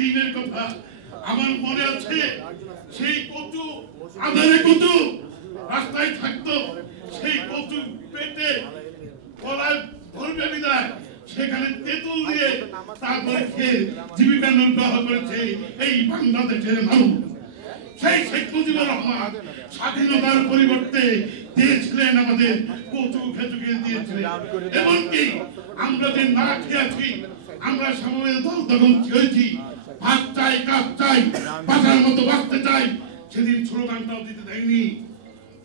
দিনের কথা আমার মনে আছে। সেই কচু আধারে কচু রাস্তায় থাকতো, সেই কচু পেটে কলায় ধরবে বিদায় সেখানে তেঁতুল দিয়ে তারপরে খেয়ে জীবিকা নির্বাহ করেছে এই বাংলাদেশের মানুষ। সেই শেখ মুজিবুর রহমান স্বাধীনতার পরিবর্তে দিয়েছিলেন আমাদের কচু খেচুকে দিয়েছিলেন। এমনকি আমরা যে না খেয়েছি, আমরা সমবেত দল তখন খেয়েছি, ভাত চাই, কাজ চাই, বাঁচার মতো বাঁচতে চাই, সেদিন স্লোগানটাও দিতে দেয়নি,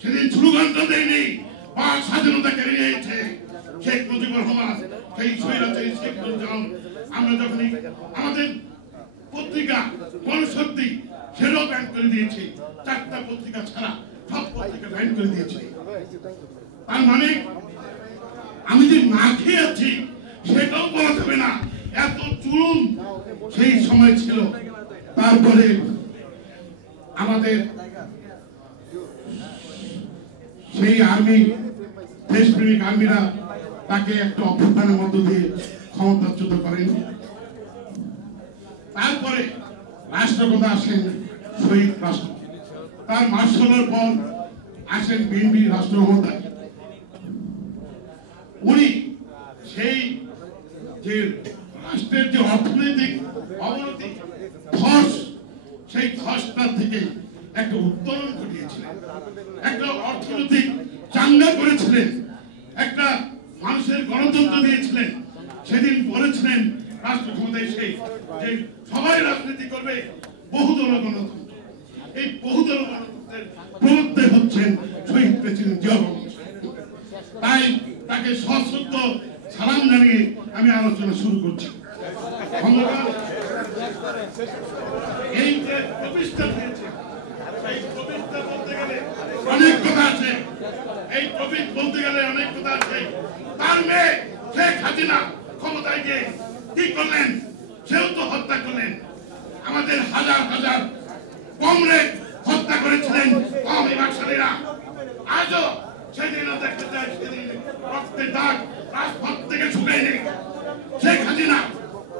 সেদিন স্লোগানটা দেয়নি। পাক স্বাধীনতা কেড়ে নিয়েছে শেখ মুজিবুর রহমান, সেই স্বৈরাচারী শেখ মুজিবুর। আমরা যখন আমাদের পত্রিকা গণশক্তি সেটাও ব্যান করে দিয়েছে, 4টা পত্রিকা ছাড়া সব পত্রিকা ব্যান করে দিয়েছে। তার মানে আমি যে না খেয়ে আছি সেটাও বলা যাবে না, এত জুলুম সেই সময় ছিল। তারপরে আমাদের সেই আর্মি, দেশপ্রেমিক আর্মিরা তাকে একটা অভ্যুত্থানের মধ্য দিয়ে ক্ষমতাচ্যুত করেন। তারপরে রাষ্ট্রপতি আসেন শহীদ রাষ্ট্র, তার মার্শালের পর আসেন বিএনপি রাষ্ট্র ক্ষমতায়। উনি সেই যে রাষ্ট্রের যে অর্থনৈতিক অবনতি ধস, সেই ধসটা থেকে একটা উত্তরণ ঘটিয়েছিলেন, একটা অর্থনৈতিক চাঙ্গা করেছিলেন, একটা মানুষের গণতন্ত্র দিয়েছিলেন। সেদিন বলেছিলেন রাষ্ট্র ক্ষমতায় সেই যে সবাই রাজনীতি করবে, বহুদল গণতন্ত্র। এই বহুদল গণতন্ত্রের প্রবর্তক হচ্ছেন শহীদ প্রেসিডেন্ট জিয়া রহমান। তাই তাকে সশ্রদ্ধ সালাম জানিয়ে আমি আলোচনা শুরু করছি। এই যে প্রতিষ্ঠা দিয়েছে, সেই প্রতিষ্ঠা বলতে গেলে অনেক কথা আছে, এই প্রবীণ বলতে গেলে অনেক কথা আছে। তার মেয়ে শেখ হাসিনা ক্ষমতায় গিয়ে কি করলেন? সেও তো হত্যা করলেন। আমাদের হাজার হাজার কমরেড হত্যা করেছিলেন আওয়ামী বাকশালীরা। আজও সেদিনও দেখতে চাই, সেদিন রক্তের দাগ রাজপথ থেকে শুকায়নি। শেখ হাসিনা,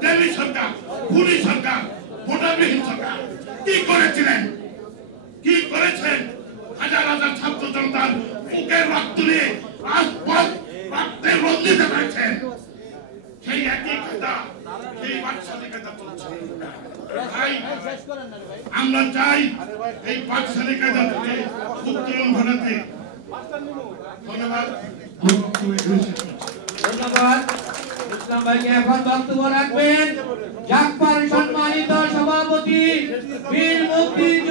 দিল্লি সরকার, খুনি সরকার, ভোটারবিহীন সরকার কি করেছিলেন? কি করেছেন? হাজার হাজার ছাত্র জনতার বুকের রক্ত নিয়ে রাজপথ রক্তের রঞ্জিত করেছেন। সেই একই কায়দা, সেই বাকশালী কায়দা চলছে। আমরা চাই এই বাকশালী কায়দা থেকে উত্তরণ ঘটাতে। ধন্যবাদ। ইসলাম ভাইকে এখন বক্তব্য রাখবেন জাকপার সম্মানিত সভাপতি বীর মুক্তিযোদ্ধা